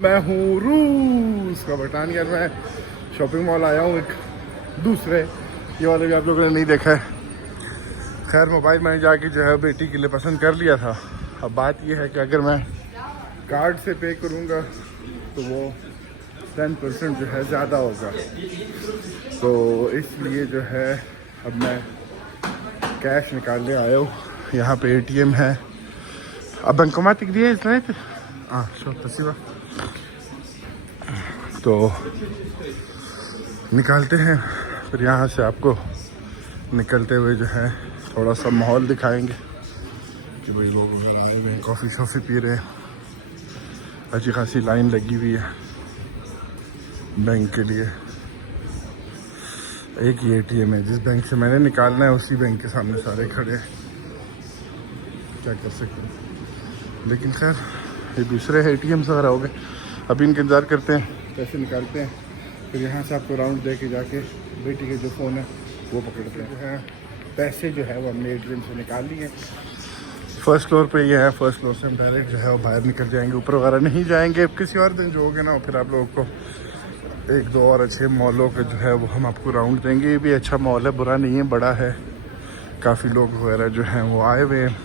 मैं हूँ रूस का बटानियर में शॉपिंग मॉल आया हूँ एक दूसरे, ये वाले भी आप लोगों ने नहीं देखा है। खैर मोबाइल मैंने जाके जो है बेटी के लिए पसंद कर लिया था। अब बात ये है कि अगर मैं कार्ड से पे करूँगा तो वो 10% जो है ज़्यादा होगा, तो इसलिए जो है अब मैं कैश निकालने आया हूँ। यहाँ पे ATM है। अब बैंकोमेटिक दिए इसने हाँ शो तस्वीर तो निकालते हैं, फिर यहाँ से आपको निकलते हुए जो है थोड़ा सा माहौल दिखाएंगे कि भाई लोग अगर आए हुए हैं, कॉफ़ी शॉफ़ी पी रहे हैं। अच्छी खासी लाइन लगी हुई है बैंक के लिए। एक ही ATM है, जिस बैंक से मैंने निकालना है उसी बैंक के सामने सारे खड़े हैं, क्या कर सकते हैं। लेकिन खैर ये दूसरे ATM वगैरह हो गए। अभी इनका इंतज़ार करते हैं, पैसे निकालते हैं, फिर यहाँ से आपको राउंड दे के जाके बेटी के जो फ़ोन है वो पकड़ते हैं। पैसे जो है वो हमने ATM से निकाल लिए। फर्स्ट फ्लोर पे ये है, फर्स्ट फ्लोर से हम डायरेक्ट जो है वो बाहर निकल जाएंगे, ऊपर वगैरह नहीं जाएंगे। किसी और दिन जो होगा ना फिर आप लोगों को एक दो और अच्छे मॉलों के जो है वो हम आपको राउंड देंगे। ये भी अच्छा मॉल है, बुरा नहीं है, बड़ा है, काफ़ी लोग वगैरह जो हैं वो आए हुए हैं,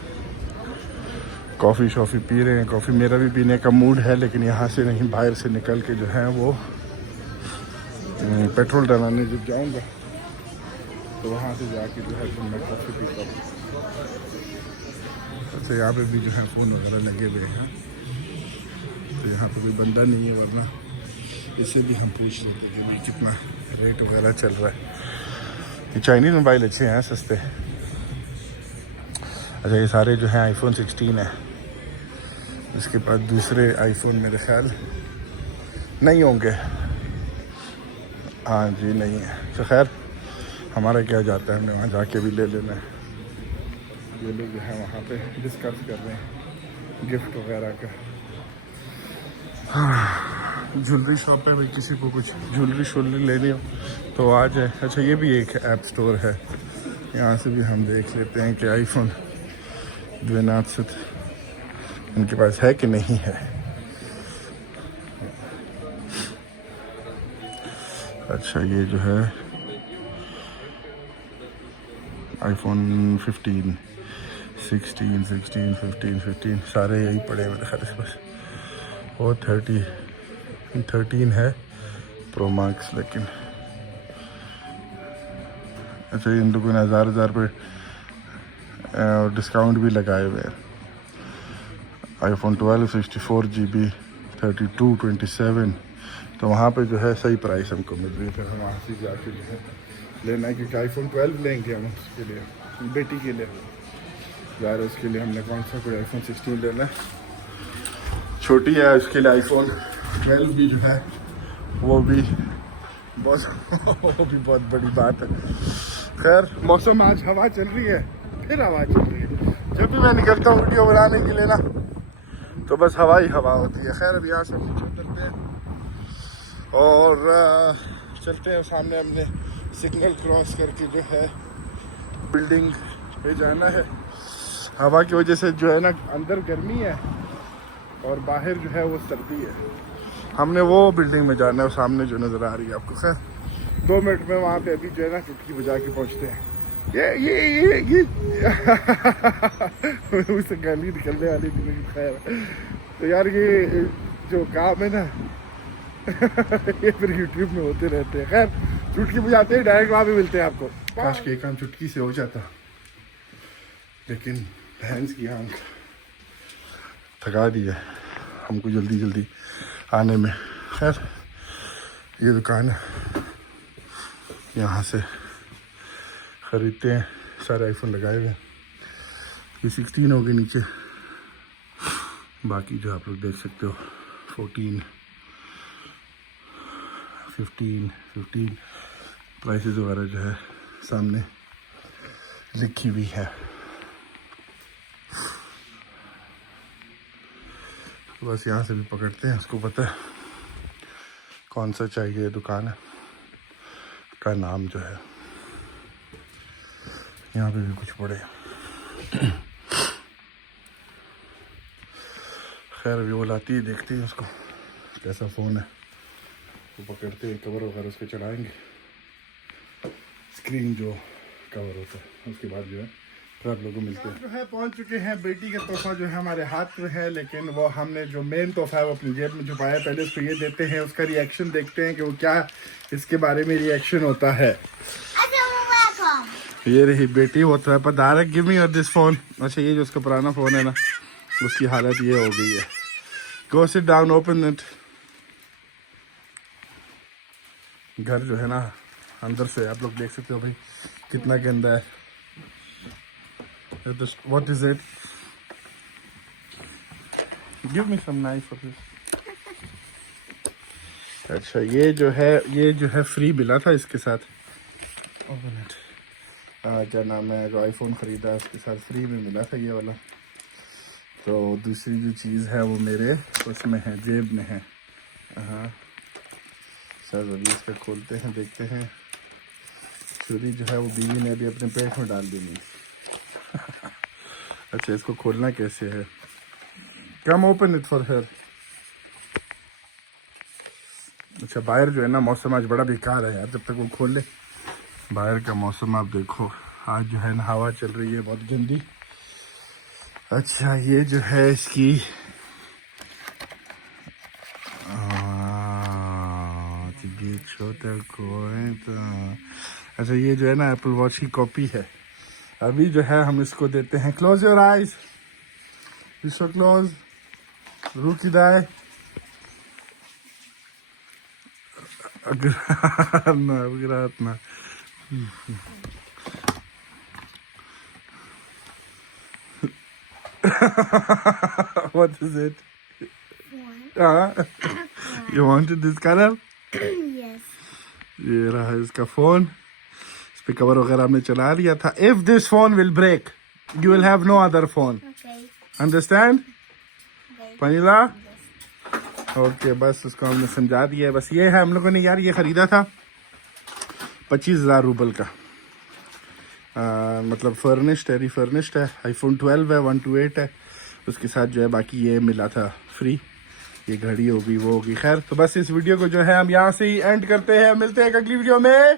कॉफ़ी शॉफ़ी पी रहे हैं। कॉफ़ी मेरा भी पीने का मूड है, लेकिन यहाँ से नहीं, बाहर से निकल के जो है वो पेट्रोल डलाने जब जाऊँगा तो वहाँ से जाके जो है फिर मैं कॉफ़ी पीता हूँ। अच्छा यहाँ पे भी जो है फ़ोन वगैरह लगे हुए हैं, तो यहाँ पे कोई बंदा नहीं है, वरना इससे भी हम पूछ लेते कि भाई कितना रेट वगैरह चल रहा है। ये चाइनीज़ मोबाइल अच्छे हैं, सस्ते। अच्छा ये सारे जो हैं iPhone 16 है, इसके बाद दूसरे आईफोन मेरे ख्याल नहीं होंगे। हाँ जी नहीं है, तो खैर हमारा क्या जाता है, हमने वहाँ जाके भी ले लेना है। ये लोग जो है वहाँ पे डिस्कस कर रहे हैं गिफ्ट वगैरह का। हाँ ज्वेलरी शॉप है भाई, किसी को कुछ ज्वेलरी लेनी हो तो आ जाए। अच्छा ये भी एक ऐप स्टोर है, यहाँ से भी हम देख लेते हैं कि iPhone 12 इनके पास है कि नहीं है। अच्छा ये जो है iPhone 15, 16, 15 सारे यही पड़े हैं मेरे ख्याल से बस। और 13 है प्रो मैक्स, लेकिन अच्छा इन लोगों ने हज़ार पे डिस्काउंट भी लगाए हुए हैं। iPhone 12 64 GB 32 27, तो वहाँ पे जो है सही प्राइस हमको मिल रही है। फिर हम वहाँ से जाके जो है लेना है, क्योंकि iPhone 12 लेंगे हम उसके लिए, बेटी के लिए। यार उसके लिए हमने कौन सा कोई iPhone 16 लेना है, छोटी है, उसके लिए iPhone 12 भी जो है वो भी बहुत बड़ी बात है। खैर मौसम आज हवा चल रही है, फिर हवा चल रही है। जब भी मैं निकलता हूँ वीडियो बनाने के लिए ना तो बस हवा ही हवा होती है। खैर अब यहाँ से हम नीचे उतरते हैं और चलते हैं। सामने हमने सिग्नल क्रॉस करके जो है बिल्डिंग पे जाना है। हवा की वजह से जो है ना अंदर गर्मी है और बाहर जो है वो सर्दी है। हमने वो बिल्डिंग में जाना है, सामने जो नज़र आ रही है आपको। खैर 2 मिनट में वहाँ पे अभी जो है ना चुटकी बजा के पहुँचते हैं। ये उससे गाली निकलने वाली थी, लेकिन खैर तो यार ये जो काम है ना ये फिर YouTube में होते रहते हैं। खैर चुटकी बजाते हैं, डायरेक्ट वहाँ पे मिलते हैं आपको। काश के काम चुटकी से हो जाता, लेकिन भैंस की आंख थका दी है हमको जल्दी आने में। खैर ये दुकान है, यहाँ से ख़रीदते हैं। सारे iPhone लगाए हुए हैं। ये 16 हो गए नीचे, बाकी जो आप लोग देख सकते हो 14, 15 प्राइसेस वगैरह जो है सामने लिखी हुई है। बस यहाँ से भी पकड़ते हैं, उसको पता है कौन सा चाहिए। दुकान का नाम जो है यहाँ पे भी कुछ पड़े। खैर अभी वो लाती है, देखते हैं उसको कैसा फ़ोन है, वो पकड़ते हैं कवर वगैरह उस पर चढ़ाएंगे, स्क्रीन जो कवर होता है, उसके बाद जो है फिर आप लोगों को मिलते हैं। जो है पहुंच चुके हैं, बेटी का तोहफा जो है हमारे हाथ में है, लेकिन वो हमने जो मेन तोहफा है वो अपनी जेब में छुपाया। पहले उसको ये देते हैं, उसका रिएक्शन देखते हैं कि वो क्या इसके बारे में रिएक्शन होता है। ये रही बेटी, वो तो बता रहा है गिव मी दिस फोन। अच्छा, ये जो उसका पुराना फ़ोन है ना, उसकी हालत ये हो गई है। Go sit down, open it. घर जो है ना अंदर से आप लोग देख सकते हो भाई कितना गंदा है। What is it? Give me some knife for this. अच्छा, ये जो है फ्री मिला था इसके साथ। Open it. क्या नाम है, जो आईफोन ख़रीदा उसके साथ फ्री में मिला था ये वाला। तो दूसरी जो चीज़ है वो मेरे उसमें है, जेब में है। हाँ सर, अभी इसका खोलते हैं, देखते हैं। छुरी जो है वो बीवी ने अभी अपने पेट में डाल दी नहीं। अच्छा, इसको खोलना कैसे है? कम ओपन इट फॉर हर। अच्छा, बाहर जो है ना मौसम आज बड़ा बेकार है यार, जब तक वो खोल ले। बाहर का मौसम आप देखो, आज जो है ना हवा चल रही है बहुत गंदी। अच्छा, ये जो है इसकी ये छोटा कोई तो, अच्छा ये जो है ना एप्पल वॉच की कॉपी है। अभी जो है हम इसको देते हैं। Close your eyes, so close, रुकी दाए। अगर ना what is it? You wanted this color? Yes. ये रहा इसका फोन, इस पे कवर वगैरह हमने चला लिया था। If this phone will break, you will have no other phone. Okay. Understand? Okay. पनीला? ओके, बस उसको हमने समझा दिया है। बस ये है, हम लोगों ने यार ये ख़रीदा था 25,000 रूबल का। मतलब फर्निश्ड है, रिफर्निश्ड है। आईफोन 12 है, 128 है उसके साथ जो है। बाकी ये मिला था फ्री, ये घड़ी होगी वो होगी। खैर, तो बस इस वीडियो को जो है हम यहाँ से ही एंड करते हैं। मिलते हैं एक अगली वीडियो में।